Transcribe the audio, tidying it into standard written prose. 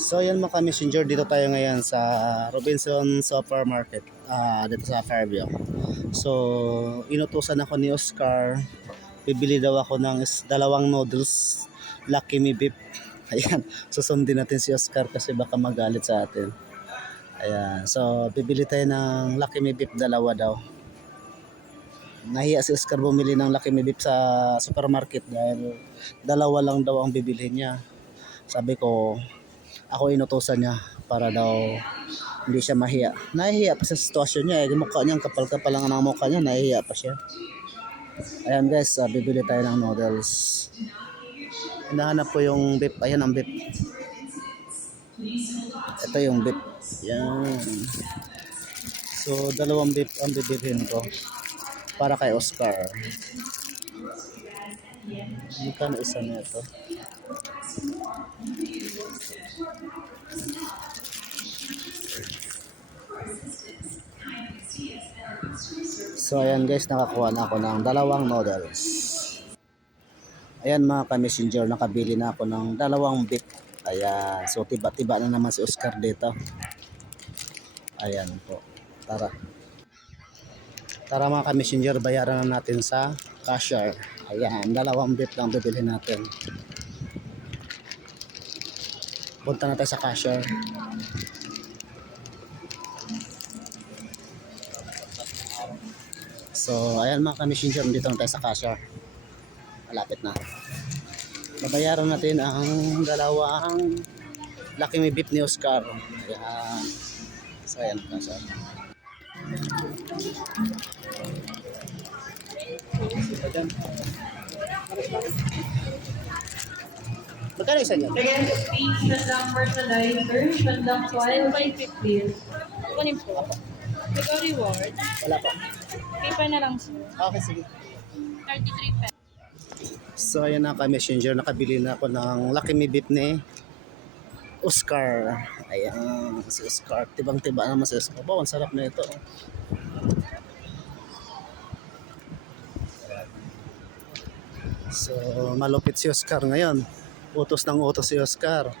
So yan mga messenger, dito tayo ngayon sa Robinson Supermarket dito sa Fairview. So inutusan ako ni Oscar, bibili daw ako ng dalawang noodles Lucky Me Beef. Ayan, susundin natin si Oscar kasi baka magalit sa atin. Ayan, so bibili tayo ng Lucky Me Beef, dalawa daw. Nahiya si Oscar bumili ng Lucky Me Beef sa supermarket dahil dalawa lang daw ang bibilhin niya. Sabi ko, ako inutusan niya para daw hindi siya mahiya. Nahihiya pa sa sitwasyon niya. Mukha niya, kapal-kapal lang ang mukha niya. Nahihiya pa siya. Ayan guys, bibili tayo ng noodles. Hinahanap ko yung beef. Ayan ang beef. Ito yung beef. Yan. So, dalawang beef ang bibilhin ko para kay Oscar. Magkano isa na ito? So ayan guys, nakakuha na ako ng dalawang noodles. Ayan mga ka-messenger, nakabili na ako ng dalawang beef. Ayan, so tiba-tiba na naman si Oscar dito. Ayan po, tara. Tara mga ka-messenger, bayaran na natin sa cashier. Ayan, dalawang beef lang bibilhin natin. Punta na tayo sa cashier. So ayan mga ka-messenger, dito na tayo sa cashier. Malapit na. Babayaran natin ang dalawang Lucky Me Beef ni Oscar. Ayan. So ayan na siya. Magkano isa niya? Again, please, Shandang fertilizer, Shandang soil, 550. Kunin po ako. Ikaw reward. Wala pa. Pipa na lang sir. Okay, sige. 33 pesos. So ayan na ka-messenger, nakabili na ako ng Lucky Me Beef ni Oscar. Ayan, si Oscar. Tibang-tiba naman si Oscar. Wow, ang sarap na ito. So malupit si Oscar ngayon. Utos ng utos si Oscar.